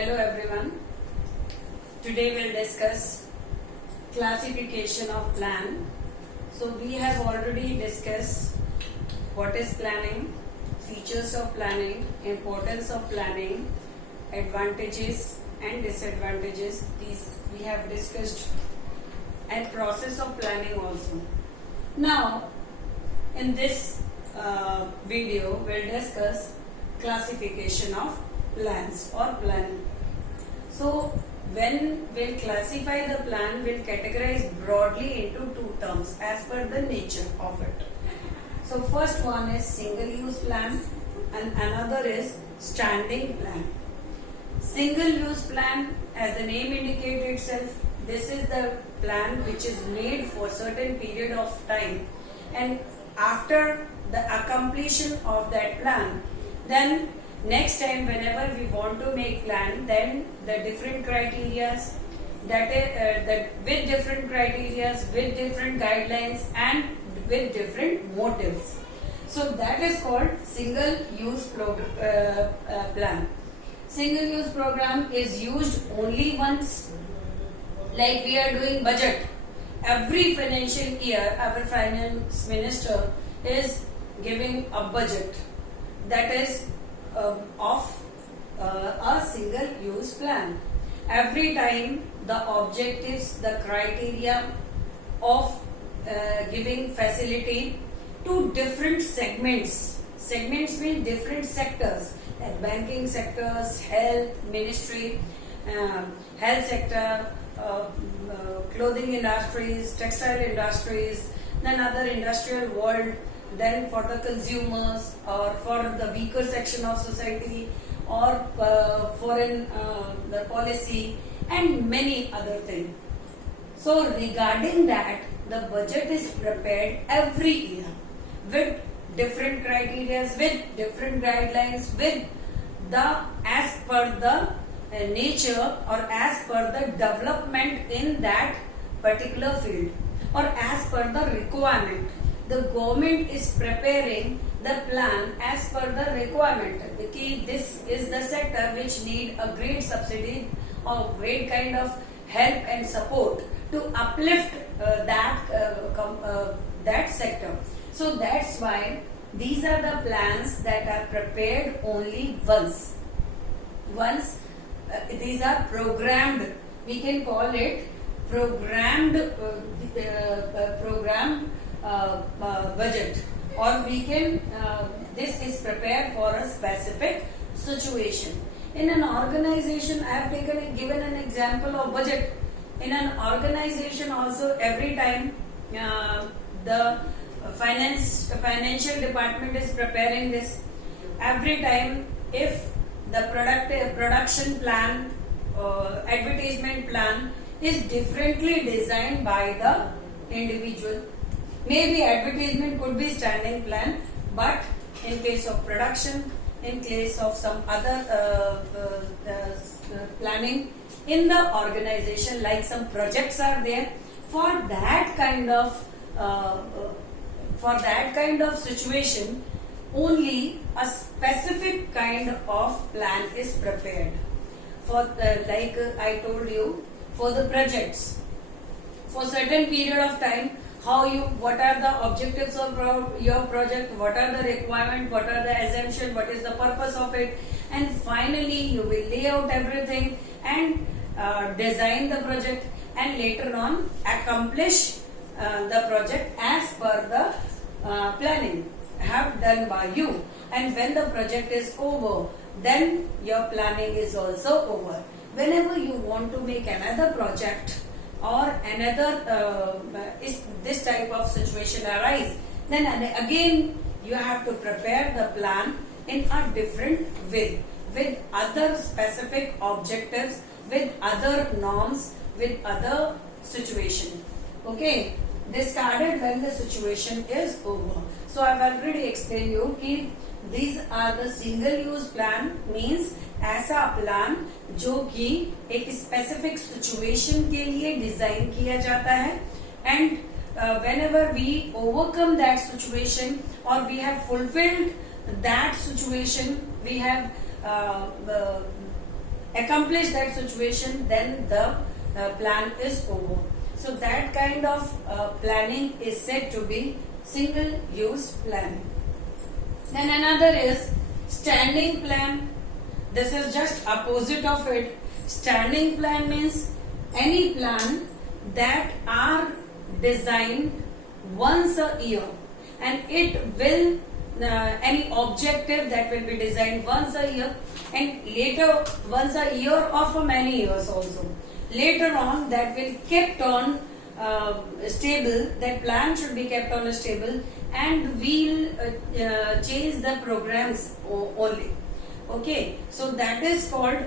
Hello everyone. Today we'll discuss classification of plan. So we have already discussed what is planning, features of planning, importance of planning, advantages and disadvantages. These we have discussed, and process of planning also. Now in this video we'll discuss classification of plans or planning. So when we'll classify the plan, we'll categorize broadly into two terms as per the nature of it. So first one is single use plan and another is standing plan. Single use plan, as the name indicates itself, this is the plan which is made for certain period of time, and after the completion of that plan, then next time whenever we want to make plan, then the different criterias, that is with different criterias, with different guidelines and with different motives. So that is called single use plan. Single use program is used only once, like we are doing budget. Every financial year our finance minister is giving a budget that is of a single use plan. Every time the objectives, the criteria of giving facility to different segments. Segments mean different sectors, like banking sectors, health ministry, health sector, clothing industries, textile industries, then other industrial world, then for the consumers or for the weaker section of society, or foreign the policy and many other things. So regarding that, the budget is prepared every year with different criteria, with different guidelines, with the as per the nature or as per the development in that particular field or as per the requirement. The government is preparing the plan as per the requirement, because this is the sector which need a great subsidy or great kind of help and support to uplift that sector. So that's why these are the plans that are prepared only once. These are programmed. We can call it programmed budget, or we can this is prepared for a specific situation. In an organization, I have given an example of budget. In an organization also, every time the financial department is preparing this, every time if the production plan, advertisement plan is differently designed by the individual. Maybe advertisement could be standing plan, but in case of production, in case of some other planning in the organization, like some projects are there, for that kind of situation, only a specific kind of plan is prepared. For the, like I told you, for the projects, for certain period of time, what are the objectives of your project, what are the requirements, what are the assumptions, what is the purpose of it, and finally you will lay out everything and design the project, and later on accomplish the project as per the planning have done by you. And when the project is over, then your planning is also over. Whenever you want to make another project or another this type of situation arise, then again you have to prepare the plan in a different way, with other specific objectives, with other norms, with other situation. Okay, discarded when the situation is over. So I have already explained you कि these are the single use plan, means ऐसा plan जो कि एक specific situation के लिए design किया जाता है, and whenever we overcome that situation or we have fulfilled that situation, we have accomplish that situation, then the plan is over. So that kind of planning is said to be single use planning. Then another is standing plan. This is just opposite of it. Standing plan means any plan that are designed once a year, and it will any objective that will be designed once a year, and later once a year or for many years also. Later on that will kept on stable. That plan should be kept on stable, and we'll change the programs only. Okay, so that is called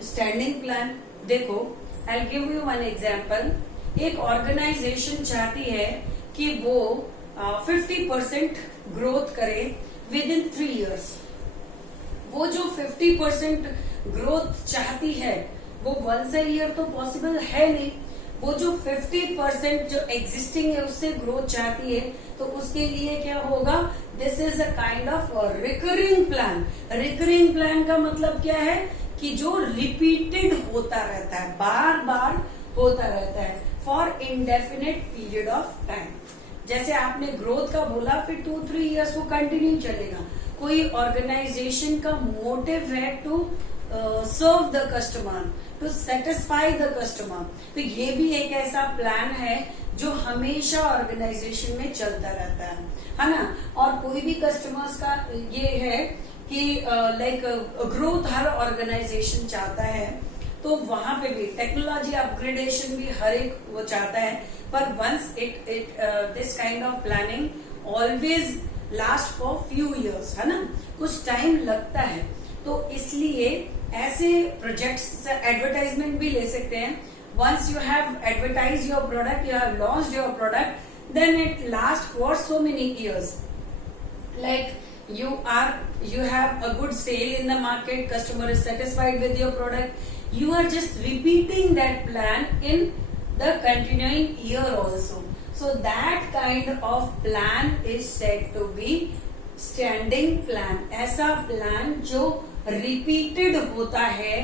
standing plan. देखो, I'll give you one example. एक organisation चाहती है कि वो 50% growth करे with in 3 years. वो जो 50% growth चाहती है वो वंस अ ईयर तो पॉसिबल है नहीं. वो जो 50% जो एग्जिस्टिंग है उससे ग्रोथ चाहती है, तो उसके लिए क्या होगा? This is a kind of recurring plan. Recurring plan का मतलब क्या है कि जो रिपीटेड होता रहता है, बार बार होता रहता है for indefinite period of time. जैसे आपने ग्रोथ का बोला, फिर 2-3 years वो कंटिन्यू चलेगा. कोई ऑर्गेनाइजेशन का मोटिव है to serve the customer, to satisfy the customer. तो ये भी एक ऐसा प्लान है जो हमेशा ऑर्गेनाइजेशन में चलता रहता है ना. और कोई भी कस्टमर्स का ये है कि लाइक ग्रोथ हर ऑर्गेनाइजेशन चाहता है, तो वहां पे भी टेक्नोलॉजी अपग्रेडेशन भी हर एक वो चाहता है. पर once it this kind of planning always last for few years, है ना, कुछ टाइम लगता है. तो इसलिए ऐसे प्रोजेक्ट्स एडवर्टाइजमेंट भी ले सकते हैं. Once you have advertise your product, you have launched your product, then it last for so many years. Like you have a good sale in the market, customer is satisfied with your product, you are just repeating that plan in the continuing year also. So that kind of plan is said to be standing plan. ऐसा plan जो repeated होता है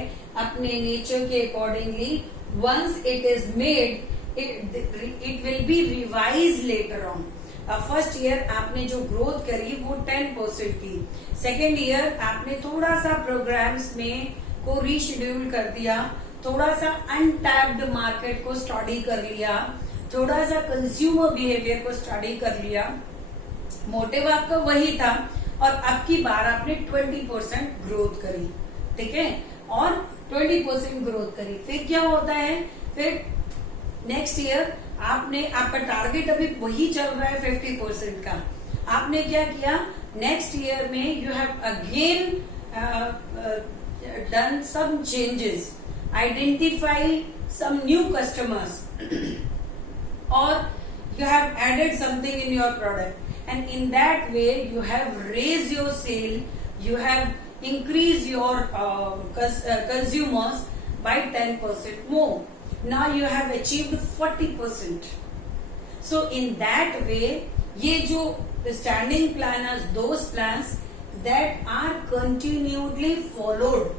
अपने nature के accordingly. Once it is made, it will be revise later on. First year आपने जो growth करी वो 10% की. सेकेंड ईयर आपने थोड़ा सा प्रोग्राम्स में को रीशेड्यूल कर दिया, थोड़ा सा अनटैप्ड मार्केट को स्टडी कर लिया, थोड़ा सा कंज्यूमर बिहेवियर को स्टडी कर लिया. मोटिव आपका वही था, और अब की बार आपने 20% ग्रोथ करी. ठीक है, और 20% ग्रोथ करी. फिर क्या होता है? फिर नेक्स्ट ईयर आपका टारगेट अभी वही चल रहा है 50% का. आपने क्या किया? नेक्स्ट ईयर में you have again done some changes, identify some new customers, और you have added something in your product, and in that way you have raised your sale, you have increased your consumers by 10% more. Now you have achieved 40%. So in that way, ये जो standing planners, those plans that are continually followed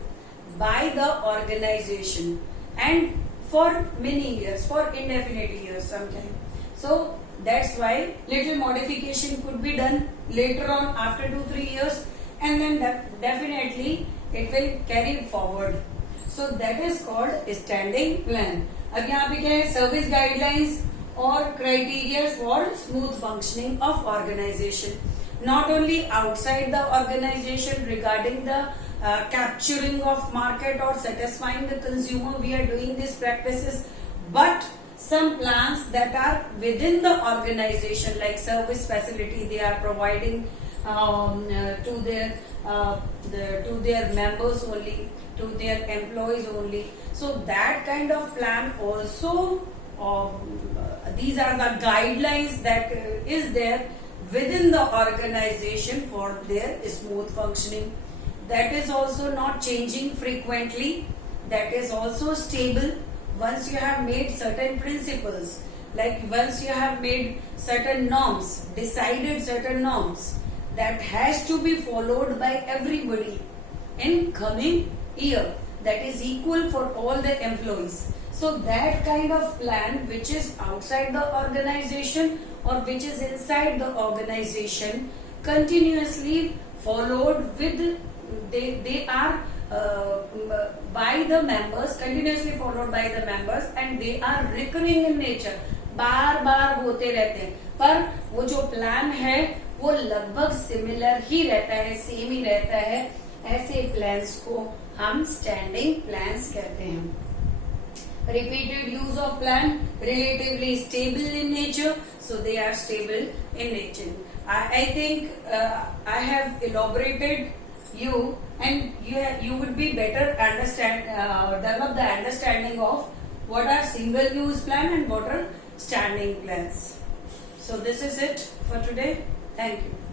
by the organization and for many years, for indefinite years sometimes. So that's why little modification could be done later on after 2-3 years, and then definitely it will carry forward. So that is called standing plan. अब यहाँ पे क्या है? Service guidelines और criteria for smooth functioning of organization. Not only outside the organization regarding the capturing of market or satisfying the consumer, we are doing these practices, but some plans that are within the organization, like service facility, they are providing to their members only, to their employees only. So that kind of plan also, these are the guidelines that is there within the organization for their smooth functioning. That is also not changing frequently. That is also stable. Once you have made certain principles, like once you have made certain norms, decided certain norms, that has to be followed by everybody in coming year. that is equal for all the employees. So that kind of plan which is outside the organization or which is inside the organization continuously followed with they are by the members, continuously followed by the members, and they are recurring in nature, बार बार होते रहते हैं. पर वो जो plan है वो लगभग similar ही रहता है, सेम ही रहता है. ऐसे प्लान्स को हम स्टैंडिंग प्लान्स कहते हैं. Repeated use of plan, relatively stable in nature, so they are stable in nature. I think I have elaborated you, and you would be better develop the understanding of what are single use plan and what are standing plans. So this is it for today. Thank you.